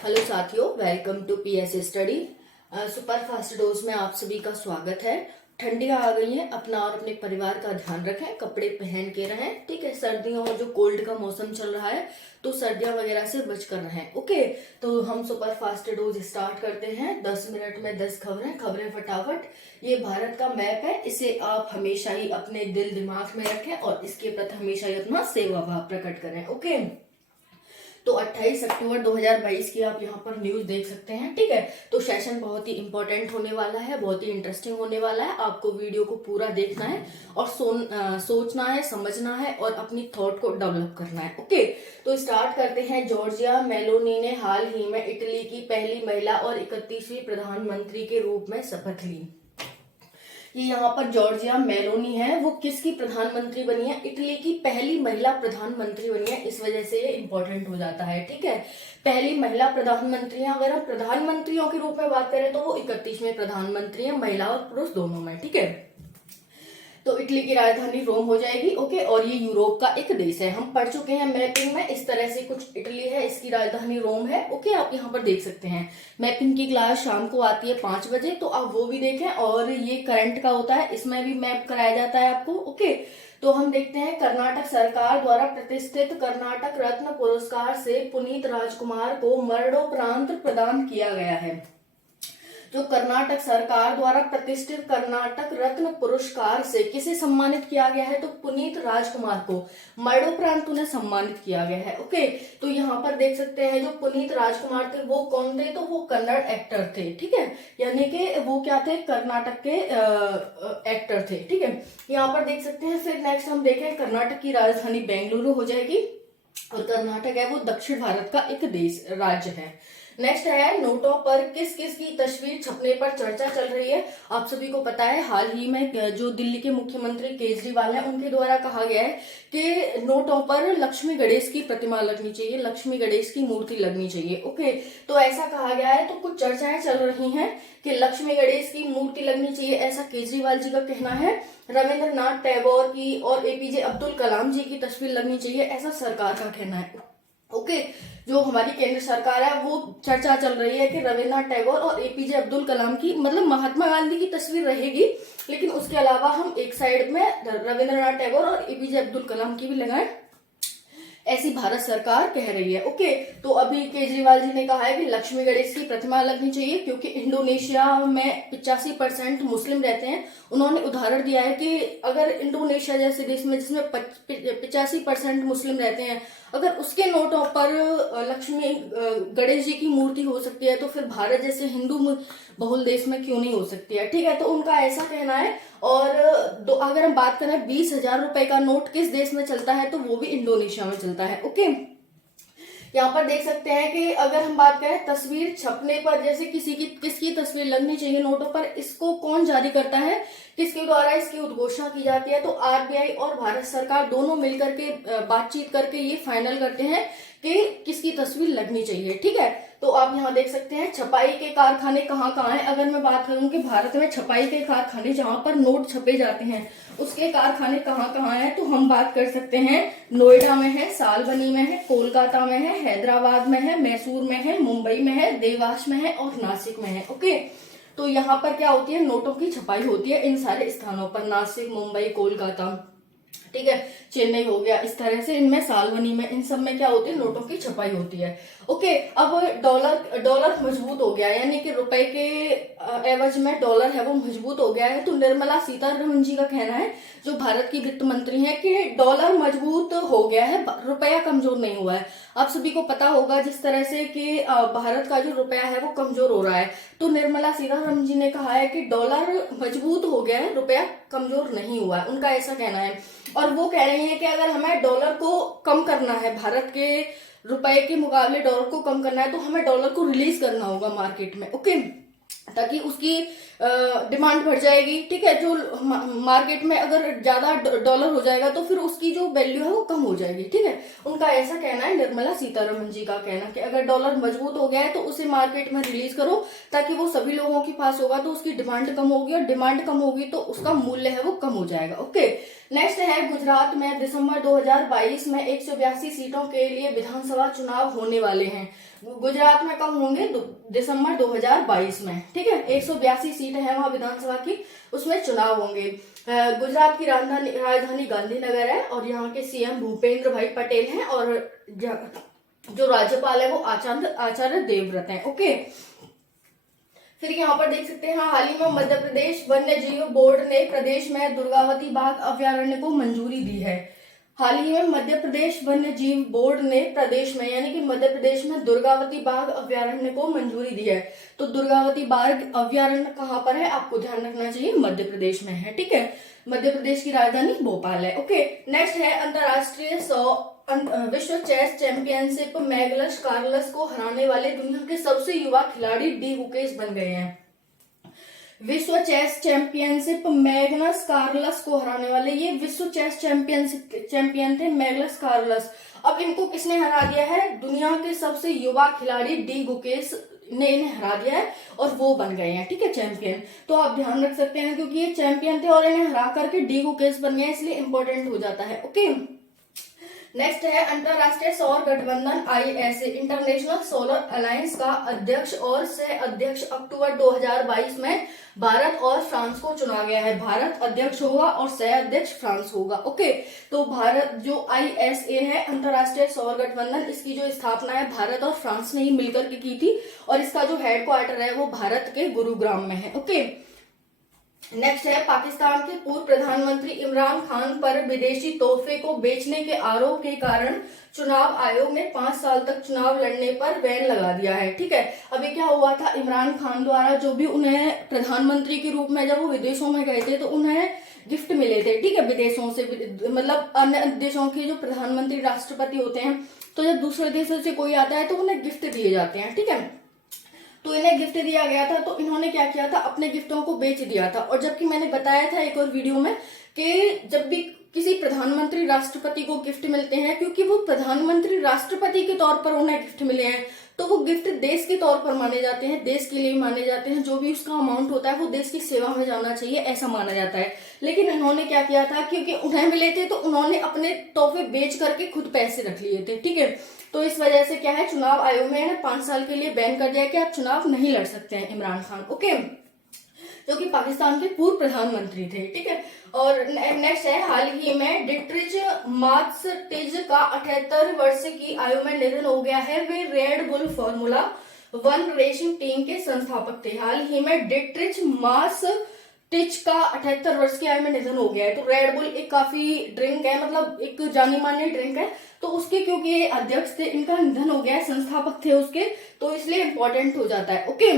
Hello साथियों, welcome to PS study. Super fast dose में आप सभी का स्वागत है। ठंडियां आ गई हैं, अपना और अपने परिवार का ध्यान रखें, कपड़े पहन के रहें। ठीक है, सर्दियों में जो कोल्ड का मौसम चल रहा है तो सर्दियां वगैरह से बचकर रहें। ओके, तो हम सुपर फास्ट डोज स्टार्ट करते हैं। 10 मिनट में 10 खबरें फटाफट। ये भारत का मैप है, इसे आप हमेशा ही अपने दिल दिमाग में रखें और इसके प्रति हमेशा ही अपना सेवा भाव प्रकट करें। ओके, तो 28 अक्टूबर 2022 की आप यहाँ पर न्यूज देख सकते हैं। ठीक है, तो सेशन बहुत ही इंपॉर्टेंट होने वाला है, बहुत ही इंटरेस्टिंग होने वाला है। आपको वीडियो को पूरा देखना है और सोचना है, समझना है और अपनी थॉट को डेवलप करना है। ओके, तो स्टार्ट करते हैं। जॉर्जिया मेलोनी ने हाल ही में इटली की पहली महिला और 31वीं प्रधानमंत्री के रूप में शपथ ली। ये यहाँ पर जॉर्जिया मेलोनी है, वो किसकी प्रधानमंत्री बनी है? इटली की पहली महिला प्रधानमंत्री बनी है। इस वजह से ये इंपॉर्टेंट हो जाता है। ठीक है, पहली महिला प्रधानमंत्री है। अगर हम प्रधानमंत्रियों के रूप में बात करें तो वो 31वें प्रधानमंत्री है, महिला और पुरुष दोनों में। ठीक है, तो इटली की राजधानी रोम हो जाएगी। ओके, और ये यूरोप का एक देश है। हम पढ़ चुके हैं मैपिंग में, इस तरह से कुछ इटली है, इसकी राजधानी रोम है। ओके, आप यहाँ पर देख सकते हैं। मैपिंग की क्लास शाम को आती है 5 बजे, तो आप वो भी देखें। और ये करंट का होता है, इसमें भी मैप कराया जाता है आपको। ओके, तो हम देखते हैं। कर्नाटक सरकार द्वारा प्रतिष्ठित कर्नाटक रत्न पुरस्कार से पुनीत राजकुमार को मरणोपरांत प्रदान किया गया है। जो कर्नाटक सरकार द्वारा प्रतिष्ठित कर्नाटक रत्न पुरस्कार से किसे सम्मानित किया गया है? तो पुनीत राजकुमार को मरणोपरांत उन्हें सम्मानित किया गया है। ओके, तो यहाँ पर देख सकते हैं जो पुनीत राजकुमार थे वो कौन थे? तो वो कन्नड़ एक्टर थे। ठीक है, यानी कि वो क्या थे? कर्नाटक के एक्टर थे। ठीक है, यहाँ पर देख सकते हैं। फिर नेक्स्ट हम देखें, कर्नाटक की राजधानी बेंगलुरु हो जाएगी। और कर्नाटक है वो दक्षिण भारत का एक देश राज्य है। नेक्स्ट है, नोटों पर किस किस की तस्वीर छपने पर चर्चा चल रही है। आप सभी को पता है, हाल ही में जो दिल्ली के मुख्यमंत्री केजरीवाल हैं उनके द्वारा कहा गया है कि नोटों पर लक्ष्मी गणेश की प्रतिमा लगनी चाहिए, लक्ष्मी गणेश की मूर्ति लगनी चाहिए। ओके, तो ऐसा कहा गया है। तो कुछ चर्चाएं चल रही हैं कि लक्ष्मी गणेश की मूर्ति लगनी चाहिए, ऐसा केजरीवाल जी का कहना है। रविंद्रनाथ टैगोर की और एपीजे अब्दुल कलाम जी की तस्वीर लगनी चाहिए, ऐसा सरकार का कहना है। ओके, जो हमारी केंद्र सरकार है वो चर्चा चल रही है कि रविन्द्रनाथ टैगोर और एपीजे अब्दुल कलाम की, मतलब महात्मा गांधी की तस्वीर रहेगी, लेकिन उसके अलावा हम एक साइड में रविन्द्रनाथ टैगोर और एपीजे अब्दुल कलाम की भी लगाएं, ऐसी भारत सरकार कह रही है। ओके, तो अभी केजरीवाल जी ने कहा है कि लक्ष्मी गणेश की प्रतिमा लगनी चाहिए, क्योंकि इंडोनेशिया में 85% मुस्लिम रहते हैं। उन्होंने उदाहरण दिया है कि अगर इंडोनेशिया जैसे देश में जिसमें 85% मुस्लिम रहते हैं, अगर उसके नोटों पर लक्ष्मी गणेश जी की मूर्ति हो सकती है, तो फिर भारत जैसे हिंदू बहुल देश में क्यों नहीं हो सकती है? ठीक है, तो उनका ऐसा कहना है। और अगर हम बात करें 20,000 रुपए का नोट किस देश में चलता है, तो वो भी इंडोनेशिया में चलता है। ओके, यहाँ पर देख सकते हैं कि अगर हम बात करें तस्वीर छपने पर, जैसे किसकी तस्वीर लगनी चाहिए नोटों पर, इसको कौन जारी करता है, किसके द्वारा इसकी उद्घोषणा की जाती है? तो आरबीआई और भारत सरकार दोनों मिलकर के बातचीत करके ये फाइनल करते हैं कि किसकी तस्वीर लगनी चाहिए। ठीक है, तो आप यहाँ देख सकते हैं छपाई के कारखाने कहाँ कहाँ हैं। अगर मैं बात करूं कि भारत में छपाई के कारखाने जहां पर नोट छपे जाते हैं उसके कारखाने कहाँ कहाँ हैं, तो हम बात कर सकते हैं नोएडा में है, सालबनी में है, कोलकाता में है, हैदराबाद में है, मैसूर में है, मुंबई में है, देवास में है और नासिक में है। ओके, तो यहाँ पर क्या होती है? नोटों की छपाई होती है इन सारे स्थानों पर, नासिक, मुंबई, कोलकाता, ठीक है, चेन्नई हो गया, इस तरह से इनमें, सालवनी में, इन सब में क्या होती है? नोटों की छपाई होती है। ओके, अब डॉलर मजबूत हो गया, यानी कि रुपए के एवज में डॉलर है वो मजबूत हो गया है। तो निर्मला सीतारमण जी का कहना है, जो भारत की वित्त मंत्री है, कि डॉलर मजबूत हो गया है, रुपया कमजोर नहीं हुआ है। आप सभी को पता होगा जिस तरह से कि भारत का जो रुपया है वो कमजोर हो रहा है, तो निर्मला सीतारमण जी ने कहा है कि डॉलर मजबूत हो गया है, रुपया कमजोर नहीं हुआ है, उनका ऐसा कहना है। और वो कह रही है कि अगर हमें डॉलर को कम करना है, भारत के रुपए के मुकाबले डॉलर को कम करना है, तो हमें डॉलर को रिलीज करना होगा मार्केट में। ओके, ताकि उसकी डिमांड बढ़ जाएगी, ठीक है। जो मार्केट में अगर ज्यादा डॉलर हो जाएगा तो फिर उसकी जो वैल्यू है वो कम हो जाएगी, ठीक है। उनका ऐसा कहना है, निर्मला सीतारमन जी का कहना, कि अगर डॉलर मजबूत हो गया है तो उसे मार्केट में रिलीज करो, ताकि वो सभी लोगों के पास होगा तो उसकी डिमांड कम होगी, और डिमांड कम होगी तो उसका मूल्य है वो कम हो जाएगा। ओके, नेक्स्ट है, गुजरात में दिसंबर 2022 में 182 सीटों के लिए विधानसभा चुनाव होने वाले हैं। गुजरात में कब होंगे? दिसंबर 2022 में, ठीक है। 182 सीट है वहां विधानसभा की, उसमें चुनाव होंगे। गुजरात की राजधानी गांधीनगर है, और यहाँ के सीएम भूपेंद्र भाई पटेल हैं, और जो राज्यपाल है वो आचार्य देवव्रत हैं। ओके, फिर यहाँ पर देख सकते हैं, हाल ही में मध्य प्रदेश वन्य जीव बोर्ड ने प्रदेश में दुर्गावती बाघ अभ्यारण्य को मंजूरी दी है। हाल ही में मध्य प्रदेश वन्य जीव बोर्ड ने प्रदेश में, यानी कि मध्य प्रदेश में, दुर्गावती बाघ अभ्यारण्य को मंजूरी दी है। तो दुर्गावती बाघ अभ्यारण्य कहाँ पर है, आपको ध्यान रखना चाहिए, मध्य प्रदेश में है, ठीक है। मध्य प्रदेश की राजधानी भोपाल है। ओके, नेक्स्ट है, अंतरराष्ट्रीय विश्व चेस चैंपियनशिप मैग्नस कार्लस को हराने वाले दुनिया के सबसे युवा खिलाड़ी डी गुकेश बन गए हैं। विश्व चेस चैंपियनशिप मैग्नस कार्लस को हराने वाले, ये विश्व चेस चैंपियन थे मैग्नस कार्लस। अब इनको किसने हरा दिया है? दुनिया के सबसे युवा खिलाड़ी डी गुकेश ने इन्हें हरा दिया है, और वो बन गए हैं, ठीक है, चैंपियन। तो आप ध्यान रख सकते हैं, क्योंकि ये चैंपियन थे और इन्हें हरा करके डी गुकेश बन गए, इसलिए इंपॉर्टेंट हो जाता है। ओके, नेक्स्ट है, अंतरराष्ट्रीय सौर गठबंधन ISA इंटरनेशनल सोलर अलायंस का अध्यक्ष और सह अध्यक्ष अक्टूबर 2022 में भारत और फ्रांस को चुना गया है। भारत अध्यक्ष होगा और सह अध्यक्ष फ्रांस होगा। ओके, तो भारत जो ISA है, अंतरराष्ट्रीय सौर गठबंधन, इसकी जो स्थापना है भारत और फ्रांस ने ही मिलकर के की थी, और इसका जो हेडक्वार्टर है वो भारत के गुरुग्राम में है। ओके, नेक्स्ट है, पाकिस्तान के पूर्व प्रधानमंत्री इमरान खान पर विदेशी तोहफे को बेचने के आरोप के कारण चुनाव आयोग ने 5 साल तक चुनाव लड़ने पर बैन लगा दिया है, ठीक है। अभी क्या हुआ था, इमरान खान द्वारा जो भी उन्हें प्रधानमंत्री के रूप में, जब वो विदेशों में गए थे तो उन्हें गिफ्ट मिले थे, ठीक है, विदेशों से, मतलब अन्य देशों के जो प्रधानमंत्री राष्ट्रपति होते हैं, तो जब दूसरे देशों से कोई आता है तो उन्हें गिफ्ट दिए जाते हैं, ठीक है। तो इन्हें गिफ्ट दिया गया था, तो इन्होंने क्या किया था, अपने गिफ्टों को बेच दिया था। और जबकि मैंने बताया था एक और वीडियो में कि जब भी किसी प्रधानमंत्री राष्ट्रपति को गिफ्ट मिलते हैं, क्योंकि वो प्रधानमंत्री राष्ट्रपति के तौर पर उन्हें गिफ्ट मिले हैं, तो वो गिफ्ट देश के तौर पर माने जाते हैं, देश के लिए माने जाते हैं। जो भी उसका अमाउंट होता है वो देश की सेवा में जाना चाहिए, ऐसा माना जाता है। लेकिन इन्होंने क्या किया था, क्योंकि उन्हें मिले थे तो उन्होंने अपने तोहफे बेच करके खुद पैसे रख लिए थे, ठीक है। तो इस वजह से क्या है, चुनाव आयोग ने 5 साल के लिए बैन कर दिया कि आप चुनाव नहीं लड़ सकते हैं इमरान खान। ओके, जो कि पाकिस्तान के पूर्व प्रधानमंत्री थे, ठीक है। और नेक्स्ट है, हाल ही में डिट्रिच मार्सटिज का 78 वर्ष की आयु में निधन हो गया है। वे Red Bull Formula 1 racing team के संस्थापक थे। हाल ही में डिट्रिच मार्सटिज का 78 वर्ष की आयु में निधन हो गया है। तो रेड बुल एक काफी ड्रिंक है, मतलब एक जानी मानी ड्रिंक है, तो उसके क्योंकि ये अध्यक्ष थे, इनका निधन हो गया है, संस्थापक थे उसके, तो इसलिए इंपॉर्टेंट हो जाता है। ओके,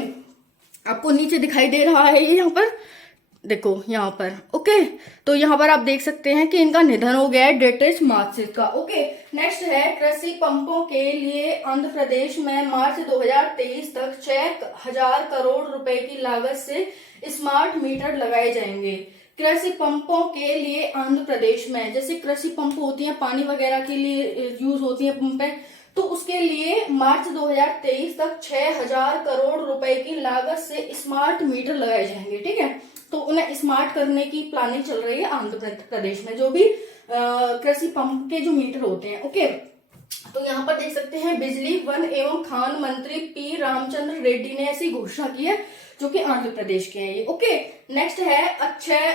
आपको नीचे दिखाई दे रहा है ये, यहाँ पर देखो, यहाँ पर। ओके, तो यहाँ पर आप देख सकते हैं कि इनका निधन हो गया है, डिट्रिच मार्सटिज का। ओके, नेक्स्ट है, कृषि पंपों के लिए आंध्र प्रदेश में मार्च 2023 तक 6,000 करोड़ रुपए की लागत से स्मार्ट मीटर लगाए जाएंगे। कृषि पंपों के लिए आंध्र प्रदेश में, जैसे कृषि पंप होती हैं, पानी वगैरह के लिए यूज होती है पंपें, तो उसके लिए मार्च 2023 तक 6,000 करोड़ रुपए की लागत से स्मार्ट मीटर लगाए जाएंगे, ठीक है। तो उन्हें स्मार्ट करने की प्लानिंग चल रही है आंध्र प्रदेश में, जो भी कृषि पंप के जो मीटर होते हैं। ओके, तो यहाँ पर देख सकते हैं, बिजली वन एवं खान मंत्री पी रामचंद्र रेड्डी ने ऐसी घोषणा की है, जो कि आंध्र प्रदेश के हैं ये। ओके, नेक्स्ट है, अक्षय,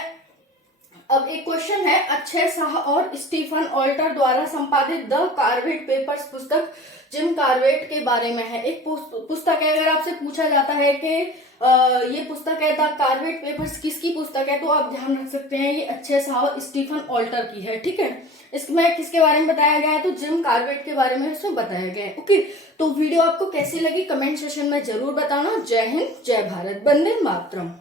अब एक क्वेश्चन है, अक्षय शाह और स्टीफन ऑल्टर द्वारा संपादित द कार्बेट पेपर्स पुस्तक जिम कार्बेट के बारे में है। एक पुस्तक है, अगर आपसे पूछा जाता है कि ये पुस्तक है द कार्बेट पेपर्स, किसकी पुस्तक है, तो आप ध्यान रख सकते हैं ये अक्षय शाह और स्टीफन ऑल्टर की है, ठीक है। इसमें किसके बारे में बताया गया है, तो जिम कार्बेट के बारे में इसमें बताया गया है। ओके, तो वीडियो आपको कैसी लगी कमेंट सेक्शन में जरूर बताना। जय हिंद, जय भारत, वंदे मातरम।